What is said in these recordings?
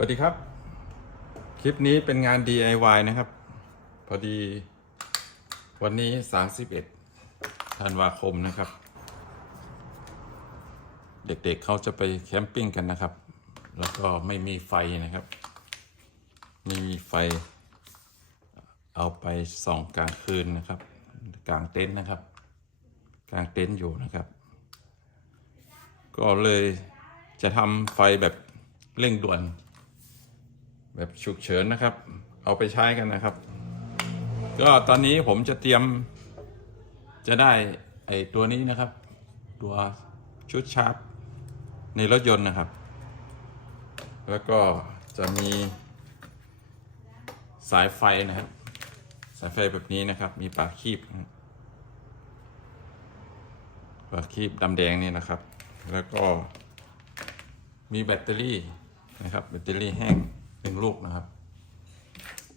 วัสดีครับ คลิปนี้เป็นงาน DIY นะครับ พอดีวันนี้ 31ธันวาคมนะครับ เด็กๆเเขาจะไปแคมปิ้งกันนะครับ แล้วก็ไม่มีไฟนะครับไม่มีไฟ เอาไปส่องกลางคืนนะครับ กลางเต็นท์นะครับ กลางเต็นท์อยู่นะครับ ก็เลยจะทำไฟแบบเร่งด่วน แบบฉุกเฉินนะครับ เอาไปใช้กันนะครับ ก็ตอนนี้ผมจะเตรียมจะได้ไอตัวนี้นะครับ ตัวชุดชาร์จในรถยนต์นะครับ แล้วก็จะมีสายไฟนะครับ สายไฟแบบนี้นะครับ มีปากคีบปากคีบดำแดงนี่นะครับ แล้วก็มีแบตเตอรี่นะครับ แบตเตอรี่แห้ง นึ่งลูกนะครับ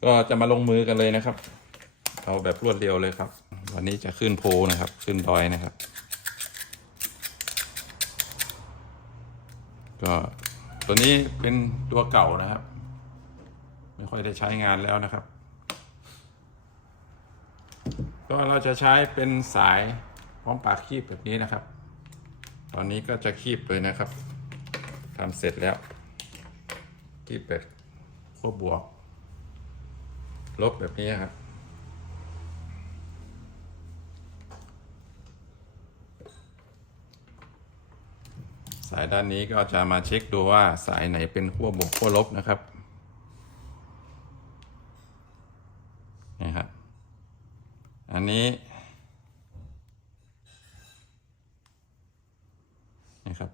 ก็จะมาลงมือกันเลยนะครับ เอาแบบรวดเร็วเลยครับ วันนี้จะขึ้นโพนะครับ ขึ้นดอยนะครับ ก็ตัวนี้เป็นตัวเก่านะครับ ไม่ค่อยได้ใช้งานแล้วนะครับ ก็เราจะใช้เป็นสายพร้อมปากคีบแบบนี้นะครับ ตอนนี้ก็จะคีบเลยนะครับทำเสร็จแล้วคีบแบบ ขั้วบวก ลบแบบนี้ครับสายด้านนี้ก็จะมาเช็คดูว่าสายไหนเป็นขั้วบวกขั้วลบนะครับนี่ครับ อันนี้นี่ครับ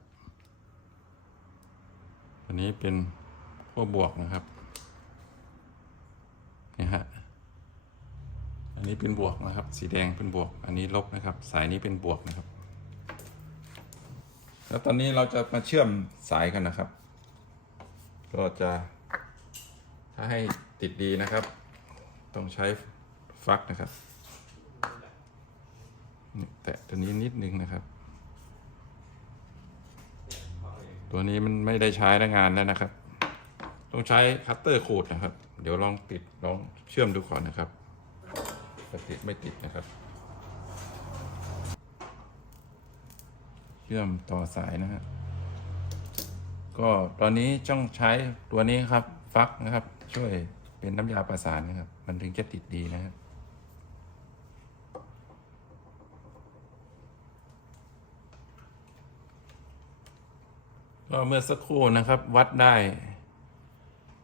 อันนี้เป็นขั้วบวกนะครับนี่ฮะ อันนี้ เป็นบวกนะครับ สีแดงเป็นบวก อันนี้ลบนะครับ สายนี้เป็นบวกนะครับ แล้วตอนนี้เราจะมาเชื่อมสายกันนะครับ ก็จะถ้าให้ติดดีนะครับ ต้องใช้ฟักนะครับแตะตัวนี้นิดนึงนะครับ ตัวนี้มันไม่ได้ใช้งานแล้วนะครับ ต้องใช้คัตเตอร์ขูดนะครับ เดี๋ยวลองติดลองเชื่อมดูก่อนนะครับ จะติดไม่ติดนะครับเชื่อมต่อสายนะฮะก็ตอนนี้ต้องใช้ตัวนี้ครับฟักนะครับ ช่วยเป็นน้ำยาประสานนะครับ มันถึงจะติดดีนะครับก็เมื่อสักครู่นะครับ วัดได้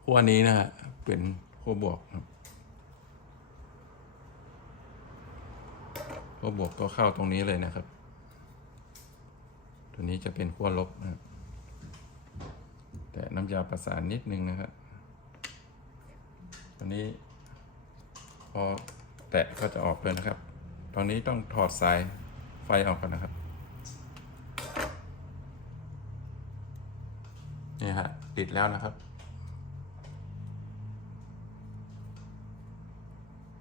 ขั้วนี้นะฮะเป็นขั้วบวกครับ ขั้วบวกก็เข้าตรงนี้เลยนะครับ ตัวนี้จะเป็นขั้วลบนะครับแต่น้ำยาประสานนิดนึงนะครับตัวนี้พอแตะก็จะออกเลยนะครับ ตอนนี้ต้องถอดสายไฟออกก่อนนะครับ นี่ฮะติดแล้วนะครับ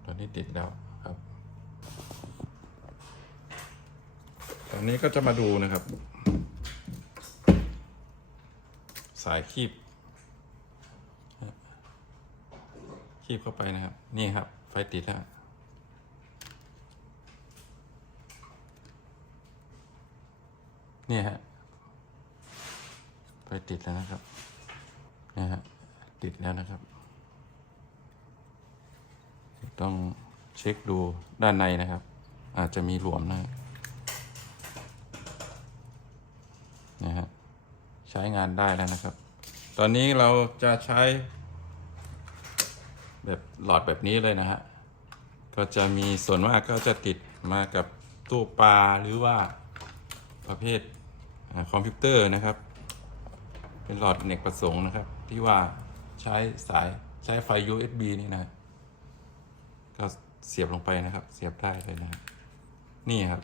ตอนนี้ติดแล้วครับ ต อนนี้ก็จะมาดูนะครับ สายคีบคีบเข้าไปนะครับ นี่ครับ ไฟติดแล้วนี่ฮะไฟติดแล้วนะครับนะฮะติดแล้วนะครับ ต้องเช็คดูด้านในนะครับ อาจจะมีหลวมนะนะฮะ ใช้งานได้แล้วนะครับ ตอนนี้เราจะใช้ แบบหลอดแบบนี้เลยนะฮะ ก็จะมีส่วนมากก็จะติดมากับตู้ปลาหรือว่าประเภทอคอมพิวเตอร์นะครับ เป็นหลอดเนกประสงค์นะครับ ที่ว่าใช้สายใช้ไฟ USB นี่นะ ก็เสียบลงไปนะครับ เสียบได้เลยนะ นี่ครับ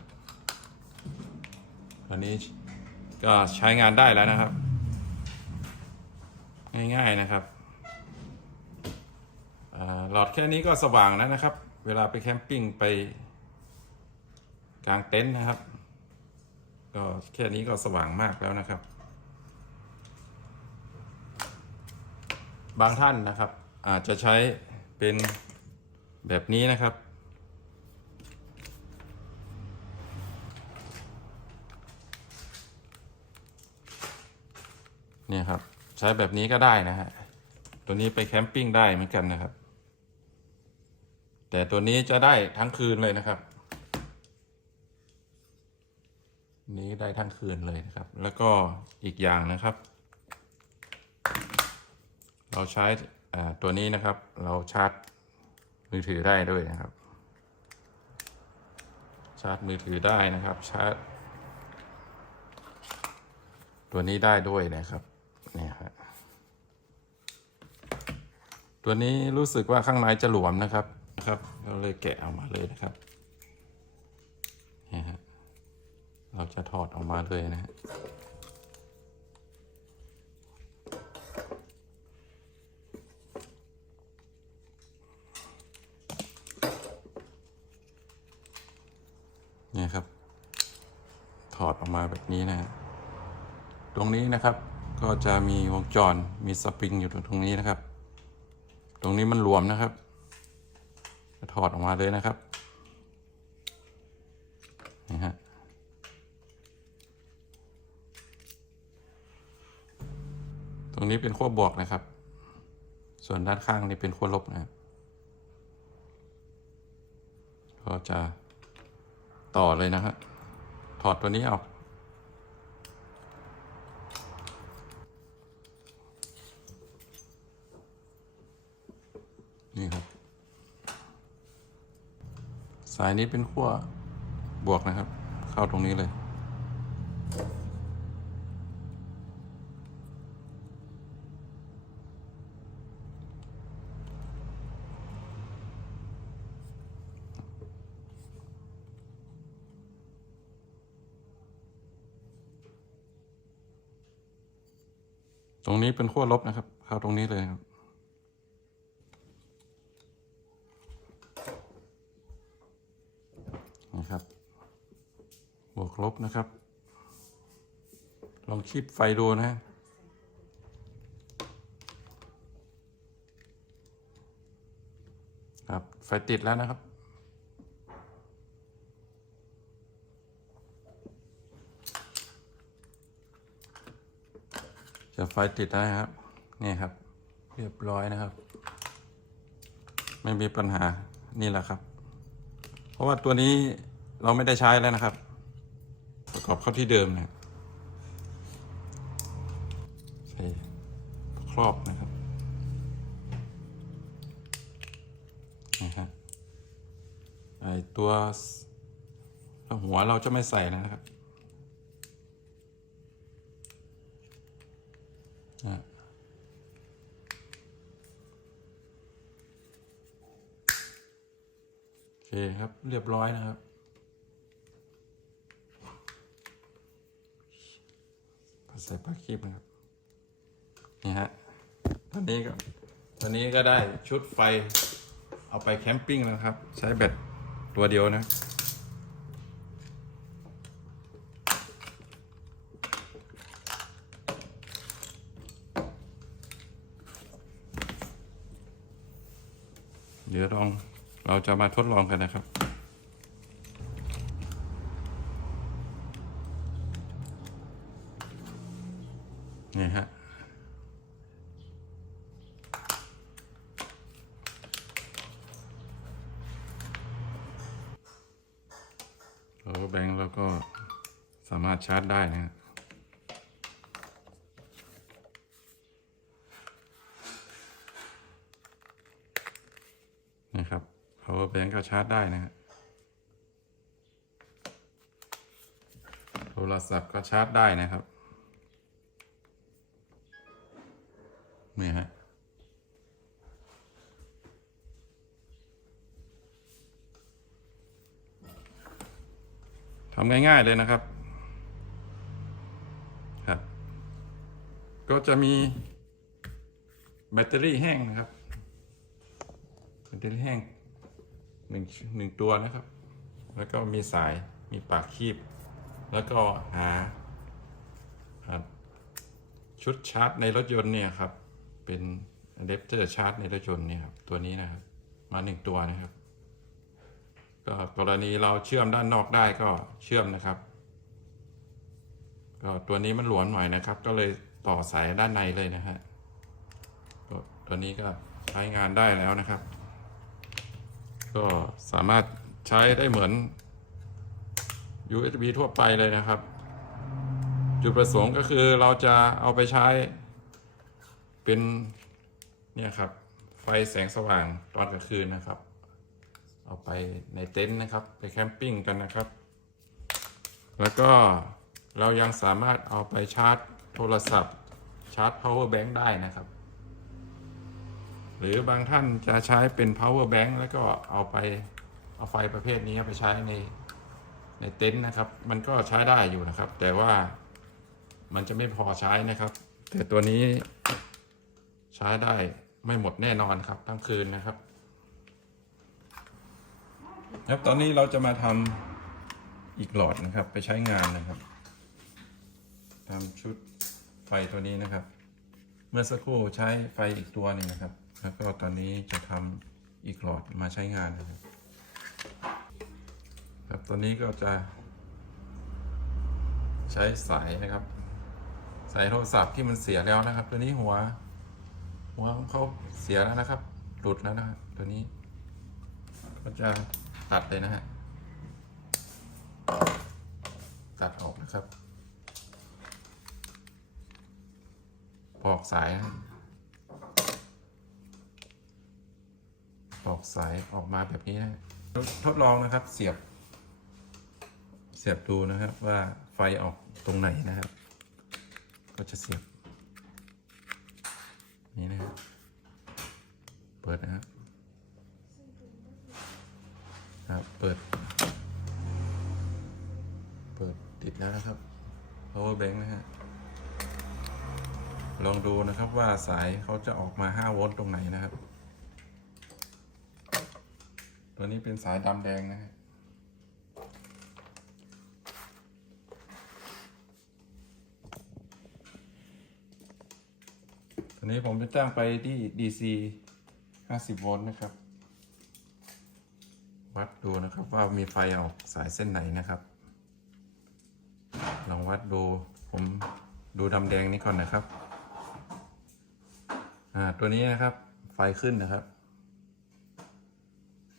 ตอนนี้ ก็ใช้งานได้แล้วนะครับ ง่ายๆนะครับหลอดแค่นี้ก็สว่างแล้วนะครับ เวลาไปแคมปิ้งไปกลางเต็นท์นะครับ ก็แค่นี้ก็สว่างมากแล้วนะครับ บางท่านนะครับ อาจจะใช้เป็นแบบนี้นะครับ เนี่ยครับ ใช้แบบนี้ก็ได้นะฮะ ตัวนี้ไปแคมปิ้งได้เหมือนกันนะครับ แต่ตัวนี้จะได้ทั้งคืนเลยนะครับ นี้ได้ทั้งคืนเลยนะครับ แล้วก็อีกอย่างนะครับ เราใช้ตัวนี้นะครับ เราชาร์จมือถือได้ด้วยนะครับ ชาร์จมือถือได้นะครับ ชาร์จตัวนี้ได้ด้วยนะครับ เนี่ยครับ ตัวนี้รู้สึกว่าข้างในจะหลวมนะครับนะครับเราเลยแกะออกมาเลยนะครับเนี่ยฮะเราจะถอดออกมาเลยนะฮะเนี่ยครับ ถอดออกมาแบบนี้นะฮะตรงนี้นะครับก็จะมีวงจรมีสปริงอยู่ตรงนี้นะครับ ตรงนี้มันรวมนะครับถอดออกมาเลยนะครับนี่ฮะตรงนี้เป็นขั้วบวกนะครับ ส่วนด้านข้างนี่เป็นขั้วลบนะครับก็จะต่อเลยนะครับถอดตัวนี้ออก นี่ครับ สายนี้เป็นขั้วบวกนะครับ เข้าตรงนี้เลยตรงนี้เป็นขั้วลบนะครับ เข้าตรงนี้เลยครับ นะครับ บวกลบนะครับ ลองคีบไฟดูนะ ครับ ไฟติดแล้วนะครับจะไฟติดได้ครับนี่ครับ เรียบร้อยนะครับ ไม่มีปัญหานี่แหละครับ เพราะว่าตัวนี้ เราไม่ได้ใช้แล้วนะครับ ประกอบเข้าที่เดิมนี่ยใส่ครอบนะครับนี่ฮะไอตัวหัวเราจะไม่ใส่นะครับโอเคครับเรียบร้อยนะครับ ใส่ปลาคีบนะครับนี่ฮะตอนนี้ก็ตอนนี้ก็ได้ชุดไฟเอาไปแคมปิ้งแล้วครับ ใช้แบตตัวเดียวนะ เดี๋ยวลองเราจะมาทดลองกันนะครับ นี่ฮะเราแบงค์เราก็สามารถชาร์จได้นะฮะนะครับ power bank ก็ชาร์จได้นะฮะโทรศัพท์ก็ชาร์จได้นะครับ นี่ฮะ ทำ ง่ายๆเลยนะครับครับ ก็จะมีแบตเตอรี่แห้งนะครับแบตเตอรี่แห้งหนึ่งหนึ่งตัวนะครับ แล้วก็มีสายมีปากคีบ แล้วก็หาครับชุดชาร์จในรถยนต์เนี่ยครับ เป็นอะแดปเตอร์ชาร์จในรถยนต์เนี่ยครับตัวนี้นะครับ มาหนึ่งตัวนะครับ ก็กรณีเราเชื่อมด้านนอกได้ก็เชื่อมนะครับ ก็ตัวนี้มันหลวมหน่อยนะครับ ก็เลยต่อสายด้านในเลยนะฮะก็ตัวนี้ก็ใช้งานได้แล้วนะครับ ก็สามารถใช้ได้เหมือน USB ทั่วไปเลยนะครับ จุดประสงค์ก็คือเราจะเอาไปใช้เป็นเนี่ยครับ ไฟแสงสว่างตอนกลางคืนนะครับ เอาไปในเต็นท์นะครับ ไปแคมปิ้งกันนะครับ แล้วก็เรายังสามารถเอาไปชาร์จโทรศัพท์ ชาร์จ power bank ได้นะครับ หรือบางท่านจะใช้เป็น power bank แล้วก็เอาไปเอาไฟประเภทนี้ไปใช้ในในเต็นท์นะครับ มันก็ใช้ได้อยู่นะครับ แต่ว่ามันจะไม่พอใช้นะครับ แต่ตัวนี้ใช้ได้ไม่หมดแน่นอนครับทั้งคืนนะครับ ครับตอนนี้เราจะมาทำอีกหลอดนะครับ ไปใช้งานนะครับทำชุดไฟตัวนี้นะครับ เมื่อสักครู่ใช้ไฟอีกตัวหนึงนะครับ แล้วก็ตอนนี้จะทำอีกหลอดมาใช้งานนะครับ ครับตอนนี้ก็จะใช้สายนะครับ สายโทรศัพท์ที่มันเสียแล้วนะครับ ตัวนี้หัว หัวของเขาเสียแล้วนะครับหลุดแล้วนะครับตัวนี้ก็จะ ตัดเลยนะฮะ ตัดออกนะครับ ปอกสายนะปอกสายออกมาแบบนี้นะทดลองนะครับเสียบ เสียบดูนะครับว่าไฟออกตรงไหนนะครับ ก็จะเสียบ นี่นะครับ เปิดนะครับ ครับ เปิด เปิดติดแล้วนะครับ power bank นะฮะ ลองดูนะครับว่าสายเขาจะออกมา 5 โวลต์ตรงไหนนะครับ ตัวนี้เป็นสายดำแดงนะฮะตัวนี้ผมจะจ้างไปที่ DC 50 โวลต์นะครับ วัดดูนะครับว่ามีไฟออกสายเส้นไหนนะครับลองวัดดูผมดูดำแดงนี้ก่อนนะครับ อ่า ตัวนี้นะครับ ไฟขึ้นนะครับ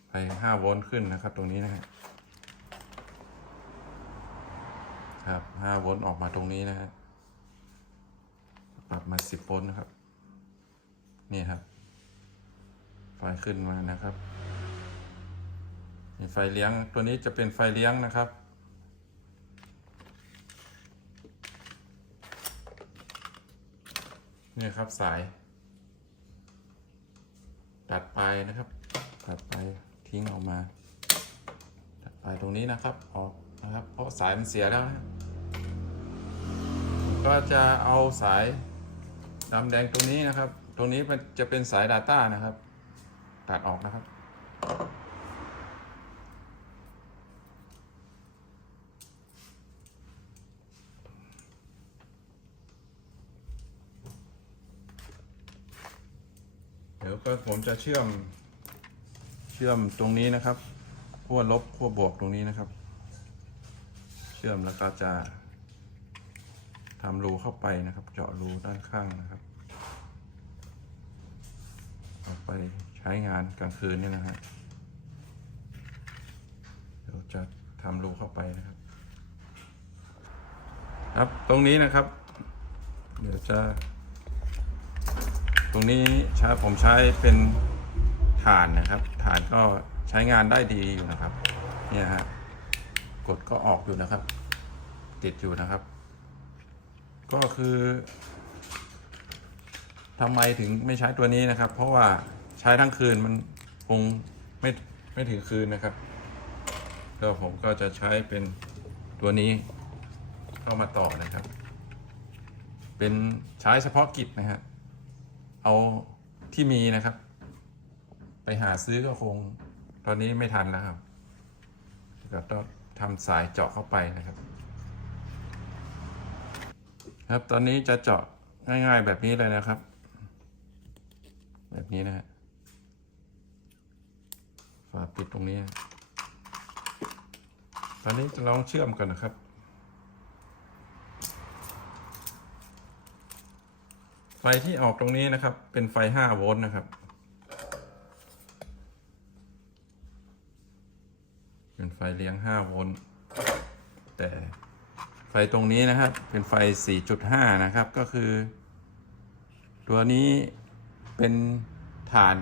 ไฟ5โวลต์ขึ้นนะครับ ตรงนี้นะฮะครับ5โวลต์ออกมาตรงนี้นะฮะปรับมา10โวลต์นะครับ นี่ครับ ไฟขึ้นมานะครับ มีไฟเลี้ยงตัวนี้จะเป็นไฟเลี้ยงนะครับ นี่ครับสาย ตัดไปนะครับ ตัดไปทิ้งออกมา ตัดไปตรงนี้นะครับออกนะครับ เพราะสายมันเสียแล้วนะก็จะเอาสายดำแดงตรงนี้นะครับ ตรงนี้มันจะเป็นสาย Data นะครับ ตัดออกนะครับ ดี๋ยวก็ผมจะเชื่อม เชื่อมตรงนี้นะครับขั้วลบขั้วบวกตรงนี้นะครับ เชื่อมแล้วก็จะทำรูเข้าไปนะครับ เจาะรูด้านข้างนะครับเอาไปใช้งานกลางคืนเนี่ยนะฮะเดี๋ยวจะทำรูเข้าไปนะครับ ครับตรงนี้นะครับ เดี๋ยวจะ ตรงนี้ใช้ผมใช้เป็นถ่านนะครับถ่านก็ใช้งานได้ดีอยู่นะครับ เนี่ยฮะกดก็ออกอยู่นะครับ ติดอยู่นะครับ ก็คือทำไมถึงไม่ใช้ตัวนี้นะครับ เพราะว่าใช้ทั้งคืนมันคงไม่ไม่ถึงคืนนะครับก็ผมก็จะใช้เป็นตัวนี้เข้ามาต่อนะครับ เป็นใช้เฉพาะกิจนะฮะ เอาที่มีนะครับ ไปหาซื้อก็คง ตอนนี้ไม่ทันแล้วครับก็ต้องทำสายเจาะเข้าไปนะครับ ครับตอนนี้จะเจาะง่ายๆแบบนี้เลยนะครับ แบบนี้นะฮะฝาปิดตรงนี้ ตอนนี้จะลองเชื่อมกันนะครับ ไฟที่ออกตรงนี้นะครับ เป็นไฟ 5 โวลต์นะครับ เป็นไฟเลี้ยง 5 โวลต์ แต่ไฟตรงนี้นะครับ เป็นไฟ 4.5 นะครับ ก็คือ ตัวนี้เป็นฐาน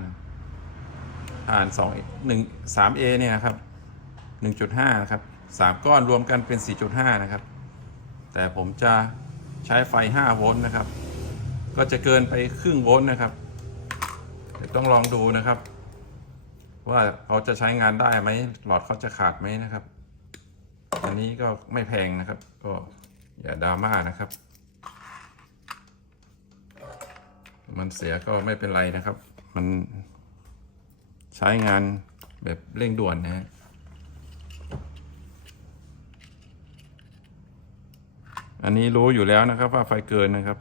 ฐาน2 1 3A เนี่ยนะครับ 1.5 ครับ 3 ก้อนรวมกันเป็น 4.5 นะครับ แต่ผมจะใช้ไฟ 5 โวลต์นะครับ ก็จะเกินไปครึ่งโวลต์นะครับเดี๋ยวต้องลองดูนะครับ ว่าเขาจะใช้งานได้ไหมหลอดเขาจะขาดไหมนะครับ อันนี้ก็ไม่แพงนะครับ ก็อย่าดราม่านะครับ มันเสียก็ไม่เป็นไรนะครับ มันใช้งานแบบเร่งด่วนนะฮะอันนี้รู้อยู่แล้วนะครับว่าไฟเกินนะครับ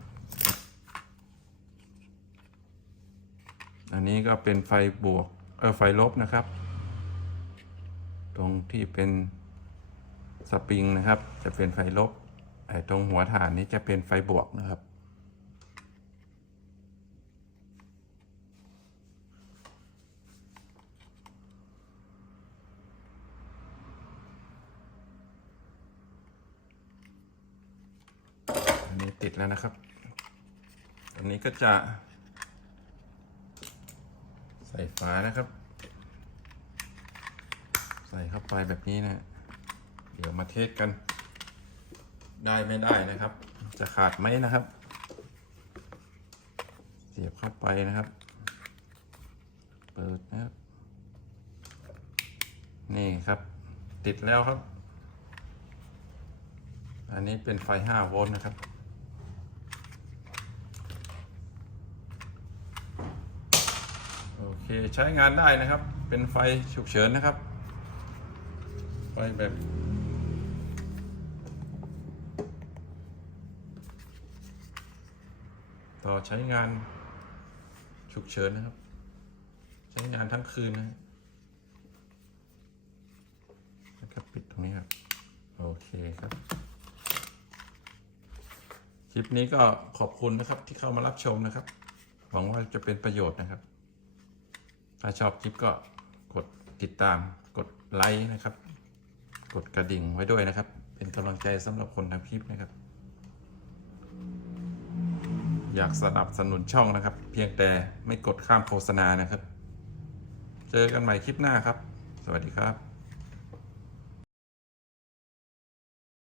อั นี้ก็เป็นไฟบวกเออไฟลบนะครับ ตรงที่เป็นสปริงนะครับ จะเป็นไฟลบไอ้ตรงหัวฐานนี้จะเป็นไฟบวกนะครับ อันนี้ติดแล้วนะครับ อันนี้ก็จะ ส่ฝานะครับ ใส่เข้าไปแบบนี้นะ เดี๋ยวมาเทสกัน ได้ไม่ได้นะครับ จะขาดไหมนะครับ เสียบเข้าไปนะครับ เปิดนะครับ นี่ครับ ติดแล้วครับ อันนี้เป็นไฟ 5 โวลต์นะครับ โอ เคใช้งานได้นะครับ เป็นไฟฉุกเฉินนะครับ ไฟแบบต่อใช้งานฉุกเฉินนะครับ ใช้งานทั้งคืนนะแล้วก็ปิดตรงนี้ครับ โอเคครับ คลิปนี้ก็ขอบคุณนะครับที่เข้ามารับชมนะครับ หวังว่าจะเป็นประโยชน์นะครับ ถ้าชอบคลิปก็กดติดตามกดไลค์นะครับ กดกระดิ่งไว้ด้วยนะครับ เป็นกำลังใจสำหรับคนทำคลิปนะครับ อยากสนับสนุนช่องนะครับ เพียงแต่ไม่กดข้ามโฆษณานะครับ เจอกันใหม่คลิปหน้าครับ สวัสดีครับ